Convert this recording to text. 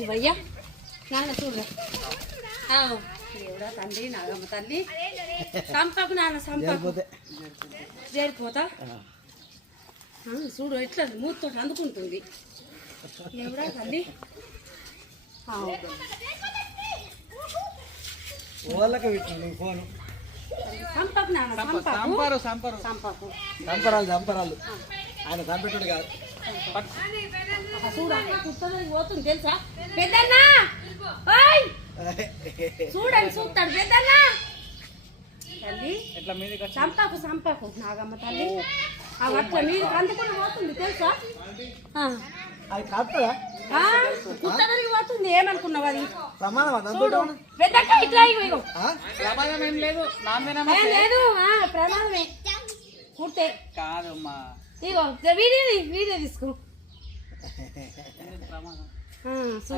శివయ్య నాన్న చూడరా దేవుడా తండ్రి నాగమ్మ తల్లి సంపకు నాన్న సంపకు చేరిపోతా చూడు ఎట్లా మూతో అందుకుంటుంది దేవుడా తల్లి సంపకు నాన్న సంపకు సంపరాలు ఆయన సంపెట్టుడు కాదు చూడ కుట్టడానికి పోతుంది తెలుసా పెద్దన్నా చూడండి చూస్తాడు పెద్దన్నా తల్లి సంపకు నాగమ్మ తల్లి అట్లా మీరు అందుకుని పోతుంది తెలుసా అది కాపుతుందా కుట్టడానికి పోతుంది ఏమనుకున్నావు అది ప్రమాదం పెద్దక్క ఇట్లా ప్రమాదం ఏం లేదు లేదు ప్రమాదమే కుట్టే కాదమ్మా ఇగో వీడియో తీసుకో